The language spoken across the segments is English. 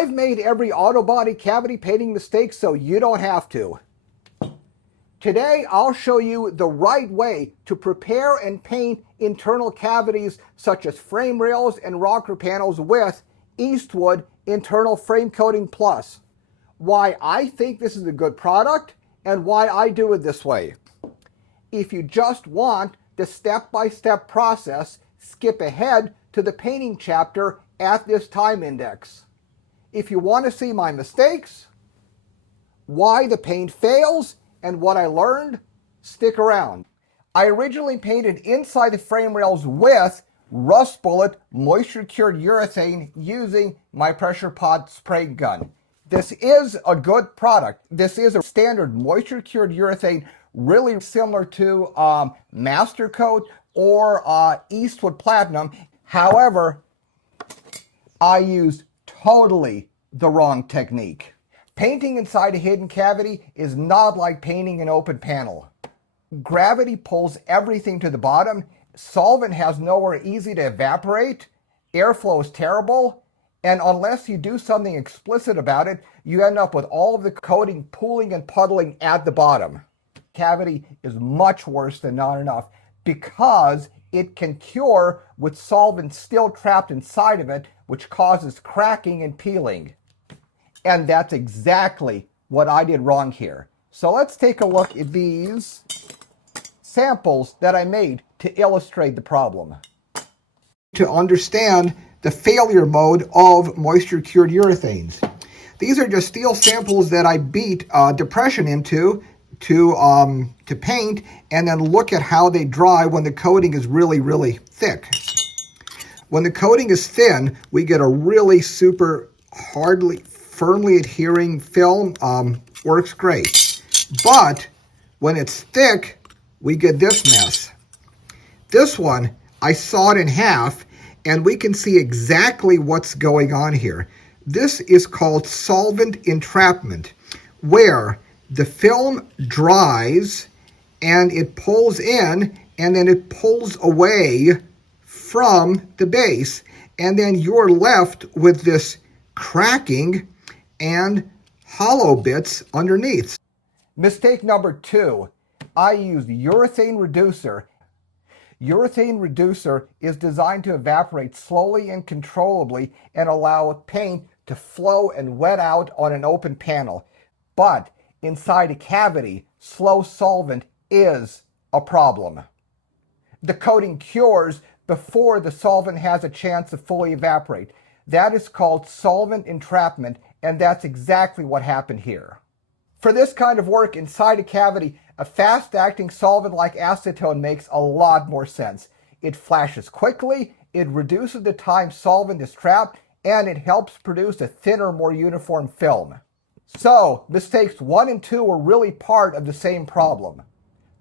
I've made every auto body cavity painting mistake so you don't have to. Today, I'll show you the right way to prepare and paint internal cavities such as frame rails and rocker panels with Eastwood Internal Frame Coating Plus, why I think this is a good product, and why I do it this way. If you just want the step-by-step process, skip ahead to the painting chapter at this time index. If you want to see my mistakes, why the paint fails, and what I learned, stick around. I originally painted inside the frame rails with Rust Bullet moisture cured urethane using my pressure pot spray gun. This is a good product. This is a standard moisture cured urethane, really similar to Master Coat or Eastwood Platinum. However, I used totally the wrong technique. Painting inside a hidden cavity is not like painting an open panel. Gravity pulls everything to the bottom. Solvent has nowhere easy to evaporate. Airflow is terrible. And unless you do something explicit about it, you end up with all of the coating pooling and puddling at the bottom. Cavity is much worse than not enough because it can cure with solvent still trapped inside of it, which causes cracking and peeling. And that's exactly what I did wrong here. So let's take a look at these samples that I made to illustrate the problem. To understand the failure mode of moisture cured urethanes. These are just steel samples that I beat depression into to paint, and then look at how they dry when the coating is really, really thick. When the coating is thin, we get a really super firmly adhering film, works great. But when it's thick, we get this mess. This one, I saw it in half, and we can see exactly what's going on here. This is called solvent entrapment, where the film dries and it pulls in, and then it pulls away from the base, and then you're left with this cracking and hollow bits underneath. Mistake number 2, I used urethane reducer. Urethane reducer is designed to evaporate slowly and controllably and allow paint to flow and wet out on an open panel. But inside a cavity, slow solvent is a problem. The coating cures before the solvent has a chance to fully evaporate. That is called solvent entrapment, and that's exactly what happened here. For this kind of work inside a cavity, a fast-acting solvent like acetone makes a lot more sense. It flashes quickly, it reduces the time solvent is trapped, and it helps produce a thinner, more uniform film. So, mistakes 1 and 2 were really part of the same problem.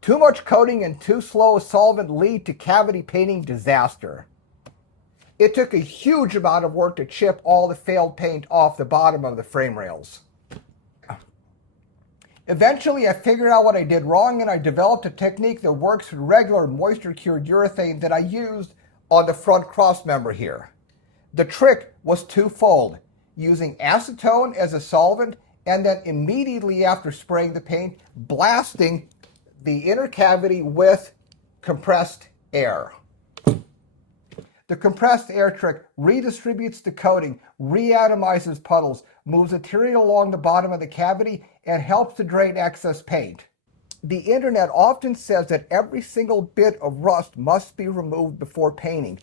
Too much coating and too slow a solvent lead to cavity painting disaster. It took a huge amount of work to chip all the failed paint off the bottom of the frame rails. Eventually, I figured out what I did wrong, and I developed a technique that works with regular moisture-cured urethane that I used on the front crossmember here. The trick was twofold: using acetone as a solvent, and then immediately after spraying the paint, blasting the inner cavity with compressed air. The compressed air trick redistributes the coating, reatomizes puddles, moves material along the bottom of the cavity, and helps to drain excess paint. The internet often says that every single bit of rust must be removed before painting,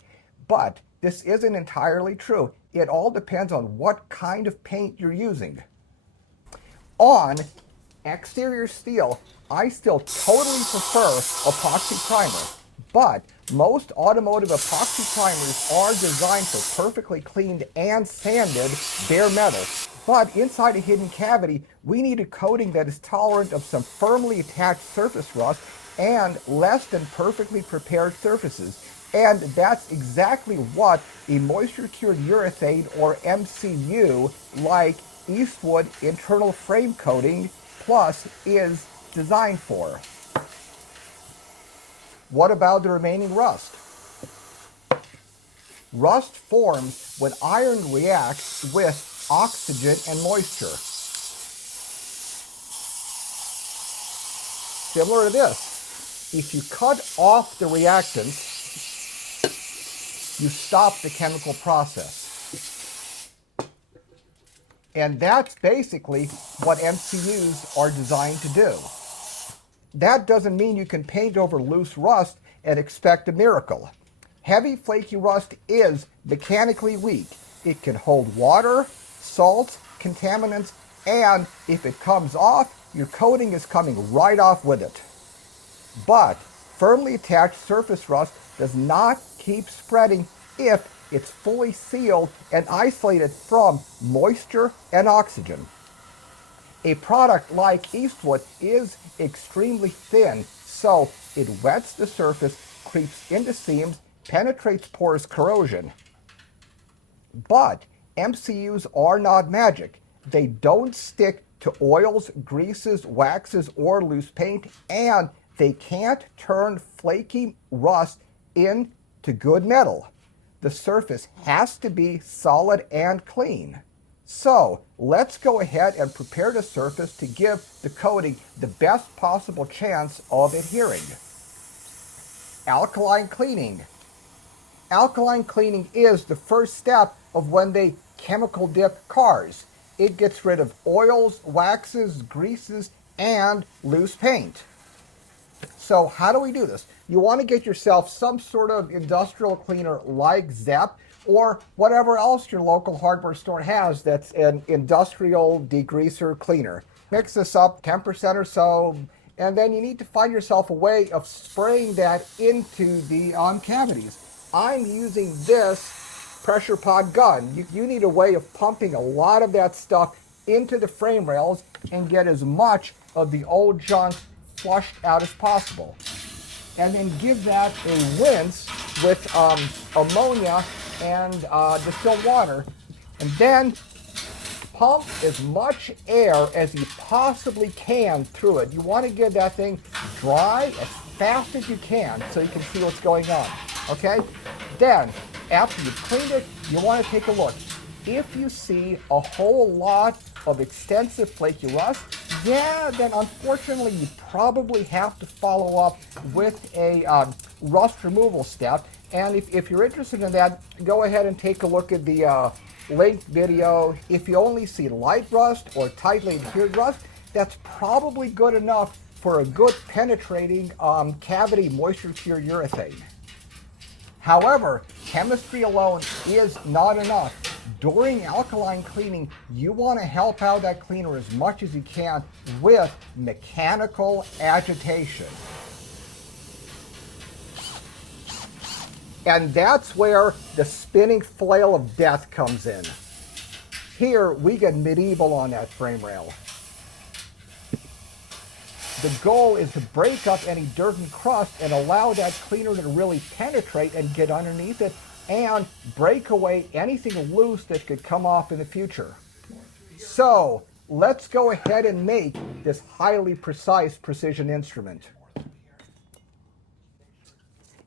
but this isn't entirely true. It all depends on what kind of paint you're using. On exterior steel, I still totally prefer epoxy primer, but most automotive epoxy primers are designed for perfectly cleaned and sanded bare metal. But inside a hidden cavity, we need a coating that is tolerant of some firmly attached surface rust and less than perfectly prepared surfaces. And that's exactly what a moisture-cured urethane, or MCU, like Eastwood Internal Frame Coating Plus is designed for. What about the remaining rust? Rust forms when iron reacts with oxygen and moisture. Similar to this, if you cut off the reactants, you stop the chemical process. And that's basically what MCUs are designed to do. That doesn't mean you can paint over loose rust and expect a miracle. Heavy flaky rust is mechanically weak. It can hold water, salts, contaminants, and if it comes off, your coating is coming right off with it. But firmly attached surface rust does not keep spreading if it's fully sealed and isolated from moisture and oxygen. A product like Eastwood is extremely thin, so it wets the surface, creeps into seams, penetrates porous corrosion. But MCUs are not magic. They don't stick to oils, greases, waxes, or loose paint, and they can't turn flaky rust into good metal. The surface has to be solid and clean. So let's go ahead and prepare the surface to give the coating the best possible chance of adhering. Alkaline cleaning. Alkaline cleaning is the first step of when they chemical dip cars. It gets rid of oils, waxes, greases, and loose paint. So how do we do this? You want to get yourself some sort of industrial cleaner like Zep or whatever else your local hardware store has that's an industrial degreaser cleaner. Mix this up 10% or so, and then you need to find yourself a way of spraying that into the cavities. I'm using this pressure pod gun. You need a way of pumping a lot of that stuff into the frame rails and get as much of the old junk flushed out as possible. And then give that a rinse with ammonia and distilled water. And then pump as much air as you possibly can through it. You want to get that thing dry as fast as you can so you can see what's going on. Okay? Then, after you've cleaned it, you want to take a look. If you see a whole lot of extensive flaky rust, yeah, then unfortunately you probably have to follow up with a rust removal step. And if you're interested in that, go ahead and take a look at the linked video. If you only see light rust or tightly adhered rust, that's probably good enough for a good penetrating cavity moisture-cured urethane. However, chemistry alone is not enough. During alkaline cleaning, you want to help out that cleaner as much as you can with mechanical agitation. And that's where the spinning flail of death comes in. Here, we get medieval on that frame rail. The goal is to break up any dirt and crust and allow that cleaner to really penetrate and get underneath it and break away anything loose that could come off in the future. So let's go ahead and make this highly precise precision instrument.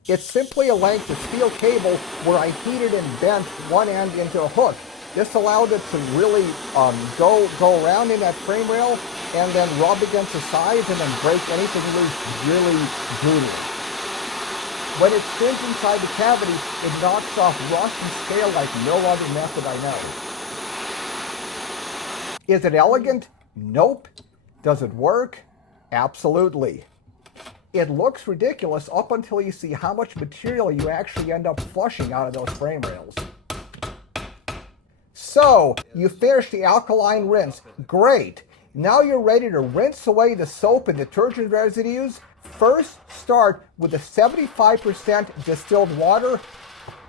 It's simply a length of steel cable where I heated and bent one end into a hook. This allowed it to really go around in that frame rail and then rub against the sides and then break anything loose really brutally. When it spins inside the cavity, it knocks off rust and scale like no other method I know. Is it elegant? Nope. Does it work? Absolutely. It looks ridiculous up until you see how much material you actually end up flushing out of those frame rails. So, you finished the alkaline rinse. Great. Now you're ready to rinse away the soap and detergent residues. First, start with a 75% distilled water,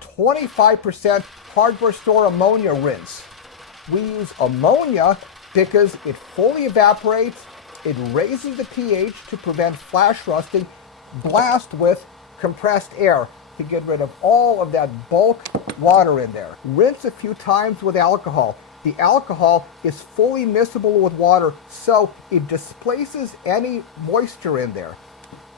25% hardware store ammonia rinse. We use ammonia because it fully evaporates, it raises the pH to prevent flash rusting, blast with compressed air to get rid of all of that bulk water in there. Rinse a few times with alcohol. The alcohol is fully miscible with water, so it displaces any moisture in there.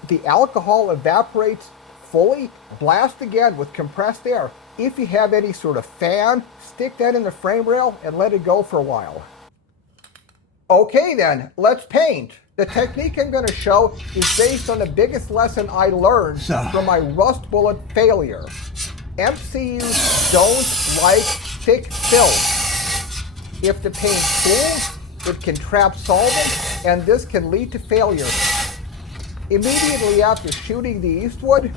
The alcohol evaporates fully, blast again with compressed air. If you have any sort of fan, stick that in the frame rail and let it go for a while. Okay then, let's paint. The technique I'm going to show is based on the biggest lesson I learned from my rust bullet failure. MCUs don't like thick film. If the paint cools, it can trap solvent, and this can lead to failure. Immediately after shooting the Eastwood,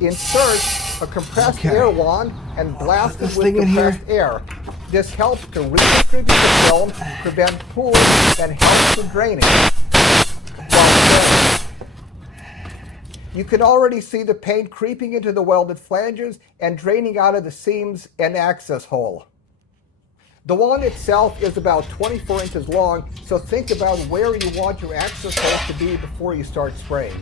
insert a compressed air wand and blast it with compressed air. This helps to redistribute the film, prevent pools, and helps with draining. You can already see the paint creeping into the welded flanges and draining out of the seams and access hole. The wand itself is about 24 inches long, so think about where you want your access holes to be before you start spraying.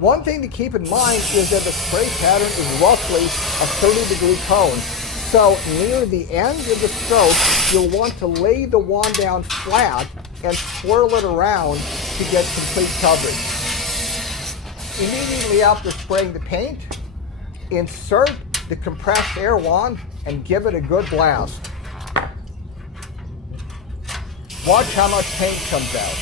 One thing to keep in mind is that the spray pattern is roughly a 30-degree cone, so near the end of the stroke, you'll want to lay the wand down flat and swirl it around to get complete coverage. Immediately after spraying the paint, insert the compressed air wand and give it a good blast. Watch how much paint comes out.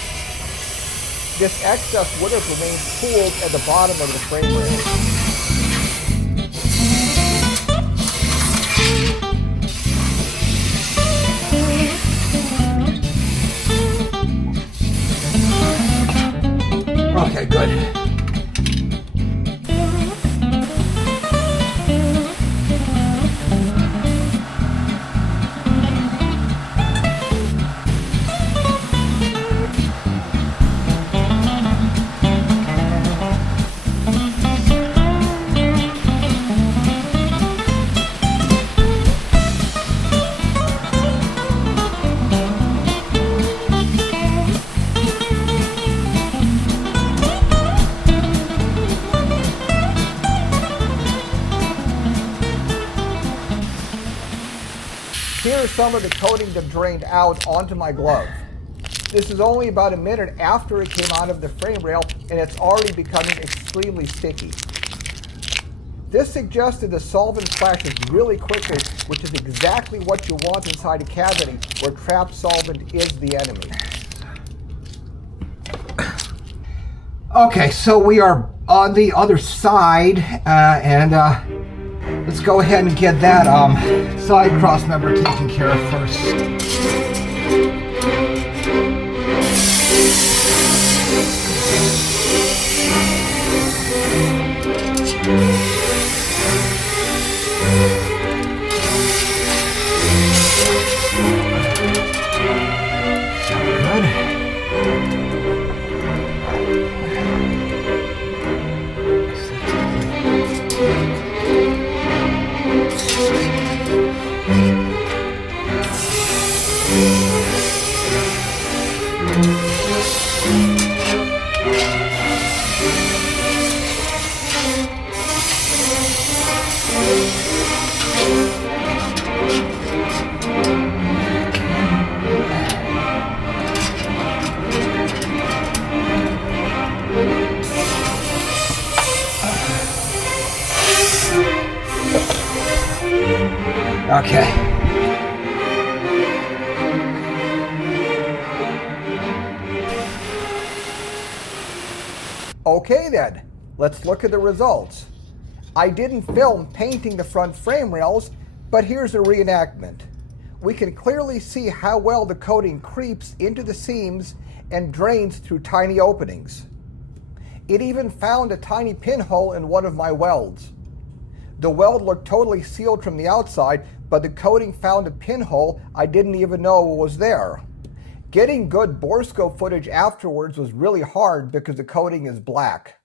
This excess would have remained pooled at the bottom of the frame rail. Okay, good. Here is some of the coating that drained out onto my glove. This is only about a minute after it came out of the frame rail, and it's already becoming extremely sticky. This suggests that the solvent flashes really quickly, which is exactly what you want inside a cavity where trapped solvent is the enemy. Okay, so we are on the other side, and let's go ahead and get that side cross member taken care of first. Okay. Okay then, let's look at the results. I didn't film painting the front frame rails, but here's a reenactment. We can clearly see how well the coating creeps into the seams and drains through tiny openings. It even found a tiny pinhole in one of my welds. The weld looked totally sealed from the outside, but the coating found a pinhole I didn't even know was there. Getting good borescope footage afterwards was really hard because the coating is black.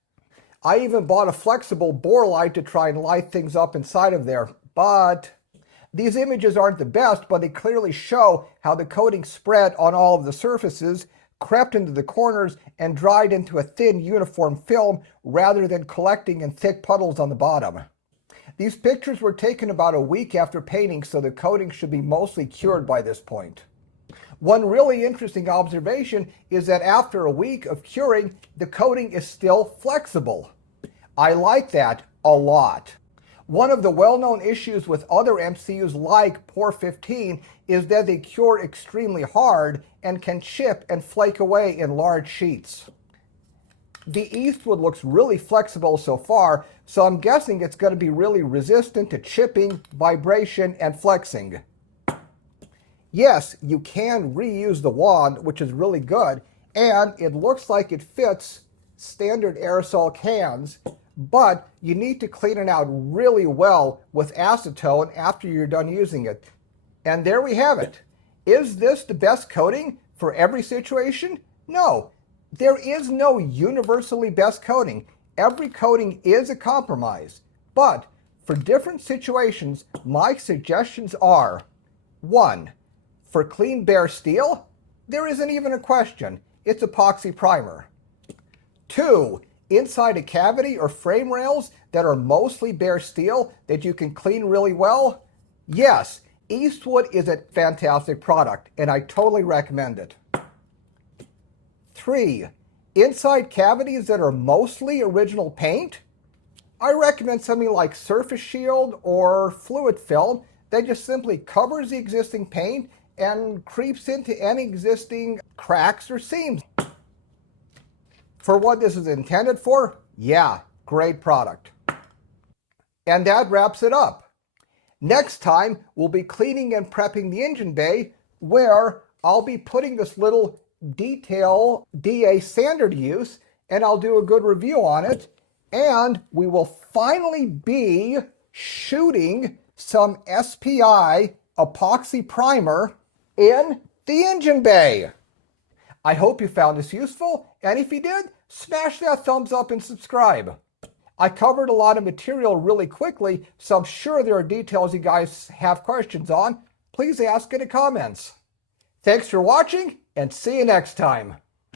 I even bought a flexible bore light to try and light things up inside of there, but these images aren't the best, but they clearly show how the coating spread on all of the surfaces, crept into the corners, and dried into a thin uniform film rather than collecting in thick puddles on the bottom. These pictures were taken about a week after painting, so the coating should be mostly cured by this point. One really interesting observation is that after a week of curing, the coating is still flexible. I like that a lot. One of the well-known issues with other MCUs like POR 15 is that they cure extremely hard and can chip and flake away in large sheets. The Eastwood looks really flexible so far, so I'm guessing it's going to be really resistant to chipping, vibration, and flexing. Yes, you can reuse the wand, which is really good, and it looks like it fits standard aerosol cans, but you need to clean it out really well with acetone after you're done using it. And there we have it. Is this the best coating for every situation? No. There is no universally best coating. Every coating is a compromise. But for different situations, my suggestions are: 1. For clean bare steel, there isn't even a question. It's epoxy primer. 2. Inside a cavity or frame rails that are mostly bare steel that you can clean really well, yes, Eastwood is a fantastic product, and I totally recommend it. 3. Inside cavities that are mostly original paint, I recommend something like Surface Shield or Fluid Film that just simply covers the existing paint and creeps into any existing cracks or seams. For what this is intended for, yeah, great product. And that wraps it up. Next time, we'll be cleaning and prepping the engine bay, where I'll be putting this little detail DA sander to use, and I'll do a good review on it. And we will finally be shooting some SPI epoxy primer in the engine bay. I hope you found this useful, and if you did, smash that thumbs up and subscribe. I covered a lot of material really quickly, so I'm sure there are details you guys have questions on. Please ask in the comments. Thanks for watching, and see you next time.